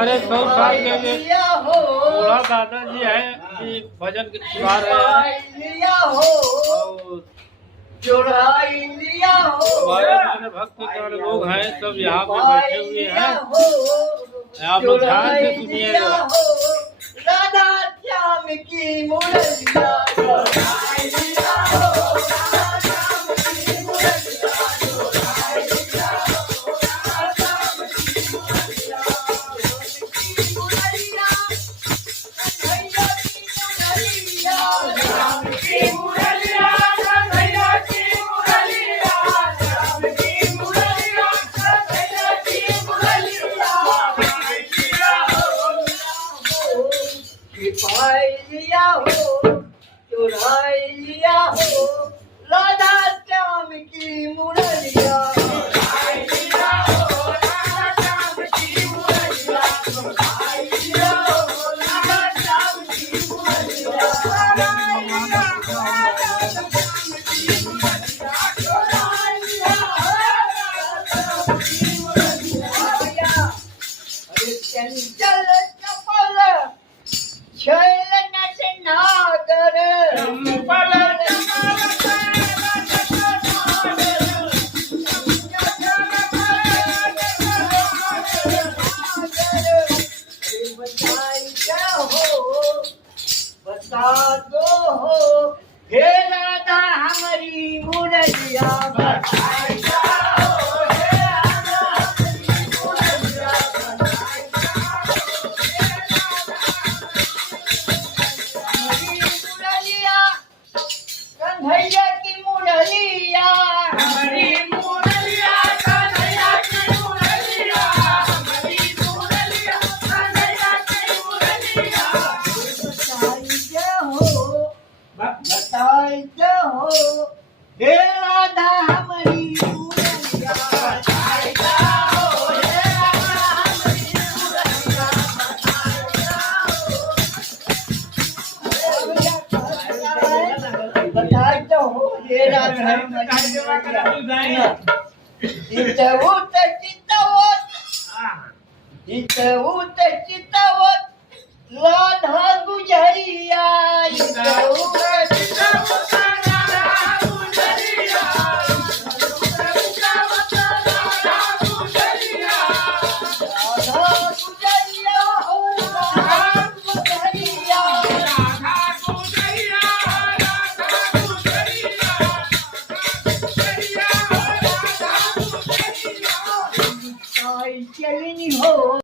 हमारे 100 साल के ये बूढ़ा दादाजी हैं कि भजन गा रहे हैं और चुराई लिया हो हमारे जितने भक्तगण लोग हैं सब यहाँ पे बैठे हुए हैं। आप लोग ध्यान से सुनिएगा। राधा श्याम की मुरलिया चुराई लिया हो, राधा श्याम की मुरलिया चुराई लिया हो, राधा श्याम की मुरलिया, की मुरलिया, कन्हैया की मुरलिया, श्याम की मुरलिया, कन्हैया की मुरलिया, श्याम की मुरलिया, कन्हैया की मुरलिया, छिपाई लिया हो, चुराई लिया हो, राधा श्याम की मुरलिया चुराई लिया हो, राधा श्याम की मुरलिया चुराई लिया हो, राधा श्याम की मुरलिया चुराई लिया हो, राधा श्याम की मुरलिया चुराई लिया हो, राधा श्याम की मुरलिया। अरे चंचल चपल छैल नट नागर चंपल बता दो हो हे राधा हमारी मुरलिया बताई जाओ, हे राधा हमारी मुरलिया बताई जाओ, हे राधा कन्हैया की मुरलिया, हमारी मुरलिया, कन्हैया की मुरलिया, हमारी मुरलिया, कन्हैया की मुरलिया। बताई हो हे राधा हमारी मुरलिया बताई हो, हे राधा हमारी मुरलिया बताई हो, हे राधा चितवत चितवत चितवत राधा गुजरिया चितवत चितवत राधा गुजरिया, चितवत राधा गुजरिया, राधा गुजरिया हो, राधा गुजरिया, राधा गुजरिया, राधा गुजरिया, गुजरिया, राधा गुजरिया। चलनी हो